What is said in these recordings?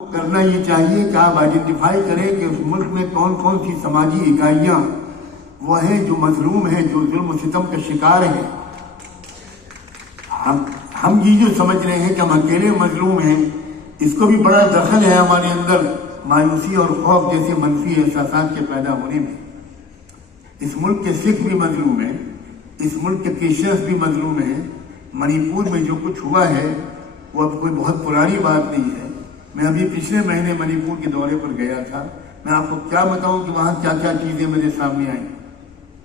کرنا یہ چاہیے کہ آپ آئیڈینٹیفائی کریں کہ اس ملک میں کون کون سی سماجی اکائیاں وہ ہیں جو مظلوم ہیں، جو ظلم و ستم کا شکار ہیں۔ ہم یہ جو سمجھ رہے ہیں کہ ہم اکیلے مظلوم ہیں، اس کو بھی بڑا دخل ہے ہمارے اندر مایوسی اور خوف جیسے منفی احساسات کے پیدا ہونے میں۔ اس ملک کے سکھ بھی مظلوم ہیں، اس ملک کے کرسچنز بھی مظلوم ہیں۔ منی پور میں جو کچھ ہوا ہے وہ اب کوئی بہت پرانی بات نہیں ہے۔ میں ابھی پچھلے مہینے منی پور کے دورے پر گیا تھا۔ میں آپ کو کیا بتاؤں کہ وہاں کیا کیا چیزیں میرے سامنے آئیں،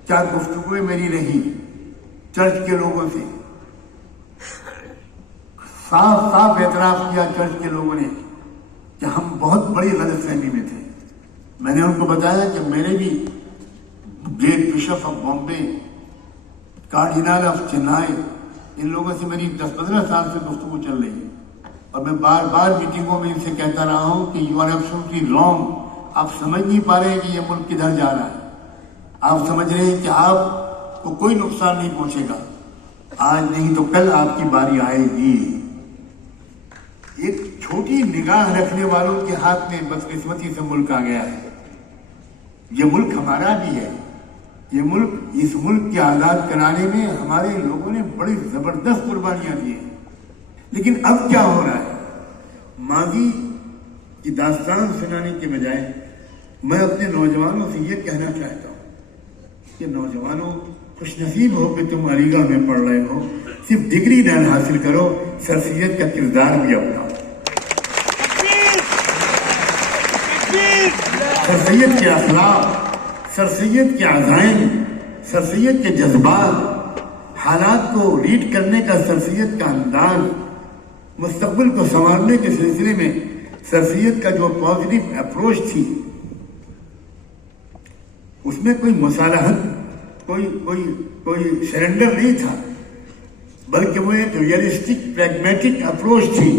کیا گفتگویں میری رہی چرچ کے لوگوں سے۔ صاف صاف اعتراف کیا چرچ کے لوگوں نے کہ ہم بہت بڑی غلط فہمی میں تھے۔ میں نے ان کو بتایا کہ میرے بھی great bishop of Bombay, cardinal of Chennai, ان لوگوں سے میری 10-15 سال سے گفتگو چل رہی ہے، اور میں بار بار میٹنگوں میں ان سے کہتا رہا ہوں کہ یو آر ایبسولوٹلی رانگ، آپ سمجھ نہیں پا رہے کہ یہ ملک کدھر جا رہا ہے۔ آپ سمجھ رہے ہیں کہ آپ کو کوئی نقصان نہیں پہنچے گا، آج نہیں تو کل آپ کی باری آئے گی۔ ایک چھوٹی نگاہ رکھنے والوں کے ہاتھ میں بدقسمتی سے ملک آ گیا ہے۔ یہ ملک ہمارا بھی ہے، یہ ملک، اس ملک کے آزاد کرانے میں ہمارے لوگوں نے بڑی زبردست قربانیاں دی ہیں۔ لیکن اب کیا ہو رہا ہے؟ ماضی کی داستان سنانے کے بجائے میں اپنے نوجوانوں سے یہ کہنا چاہتا ہوں کہ نوجوانوں، خوش نصیب ہو کہ تم علی گڑھ میں پڑھ رہے ہو، صرف ڈگری نہ حاصل کرو، سر سید کا کردار بھی اپناؤ۔ سر سید کے اخلاق، سر سید کے عزائم، سر سید کے جذبات، حالات کو ریڈ کرنے کا سر سید کا انداز، مستقبل کو سنوارنے کے سلسلے میں سر سید کا جو پازیٹیو اپروچ تھی، اس میں کوئی مصالحت، کوئی سرنڈر نہیں تھا، بلکہ وہ ایک ریئلسٹک پریگمیٹک اپروچ تھی،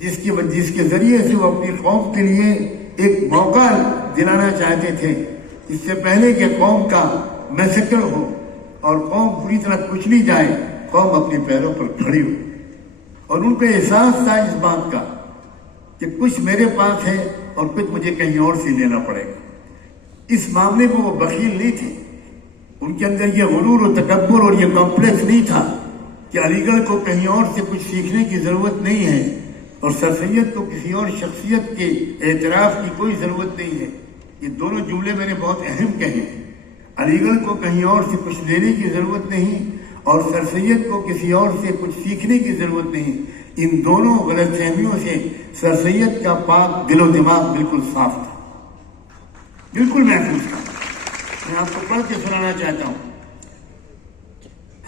جس کے ذریعے سے وہ اپنی قوم کے لیے ایک موقع دلانا چاہتے تھے، اس سے پہلے کہ قوم کا میسیکر ہو اور قوم پوری طرح کچلی جائے، قوم اپنے پیروں پر کھڑی ہو۔ اور ان کو احساس تھا اس بات کا کہ کچھ میرے پاس ہے اور کچھ مجھے کہیں اور سے لینا پڑے گا۔ اس معاملے میں وہ بخیل نہیں تھے، ان کے اندر یہ غرور و تکبر اور یہ کمپلیکس نہیں تھا کہ علی گڑھ کو کہیں اور سے کچھ سیکھنے کی ضرورت نہیں ہے اور سر سید کو کسی اور شخصیت کے اعتراف کی کوئی ضرورت نہیں ہے۔ یہ دونوں جملے میں نے بہت اہم کہے ہیں۔ علی گڑھ کو کہیں اور سے کچھ لینے کی ضرورت نہیں اور سر سید کو کسی اور سے کچھ سیکھنے کی ضرورت نہیں۔ ان دونوں غلط فہمیوں سے سر سید کا پاک دل و دماغ بالکل صاف تھا، بالکل محفوظ تھا۔ میں آپ کو پڑھ کے سنانا چاہتا ہوں۔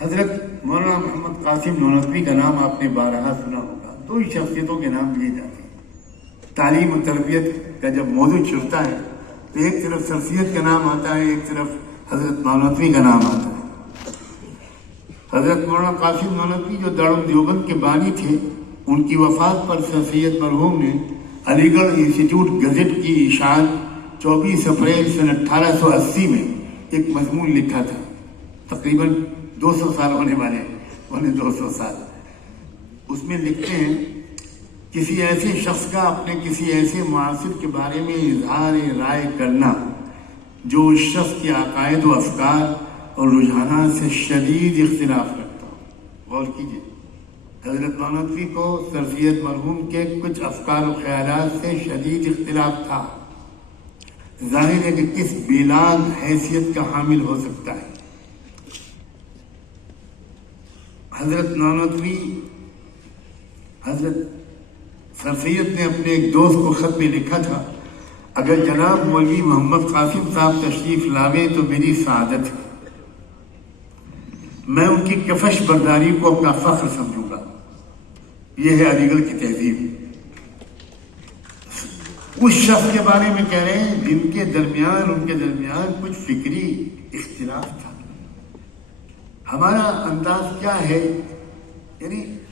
حضرت مولانا محمد قاسم نانوتوی کا نام آپ نے بارہا سنا ہوگا۔ دو ہی شخصیتوں کے نام لیے جاتے ہیں۔ تعلیم و تربیت کا جب موضوع چلتا ہے تو ایک طرف سر سید کا نام آتا ہے، ایک طرف حضرت نانوتوی کا نام آتا ہے۔ حضرت مولانا قاسم نانوتوی جو دارالعلوم دیوبند کے بانی تھے، ان کی وفات پر سر سید مرحوم نے علی گڑھ انسٹیٹیوٹ گزٹ کی اشاعت 24 اپریل سن 1880 میں ایک مضمون لکھا تھا، تقریباً 200 سال ہونے والے ہیں، 200 سال۔ اس میں لکھتے ہیں، کسی ایسے شخص کا اپنے کسی ایسے معاصر کے بارے میں اظہار رائے کرنا جو اس شخص کے عقائد و افکار اور رجحانات سے شدید اختلاف رکھتا ہو۔ غور کیجیے، حضرت نانوتوی کو سر سید مرحوم کے کچھ افکار و خیالات سے شدید اختلاف تھا۔ ظاہر ہے کہ کس بیلاگ حیثیت کا حامل ہو سکتا ہے۔ حضرت نانوتوی، حضرت سر سید نے اپنے ایک دوست کو خط میں لکھا تھا، اگر جناب مولوی محمد قاسم صاحب تشریف لاوے تو میری سعادت ہے، میں ان کی کفش برداری کو اپنا فخر سمجھوں گا۔ یہ ہے علی گڑھ کی تہذیب۔ اس شخص کے بارے میں کہہ رہے ہیں جن کے درمیان، ان کے درمیان کچھ فکری اختلاف تھا۔ ہمارا انداز کیا ہے؟ یعنی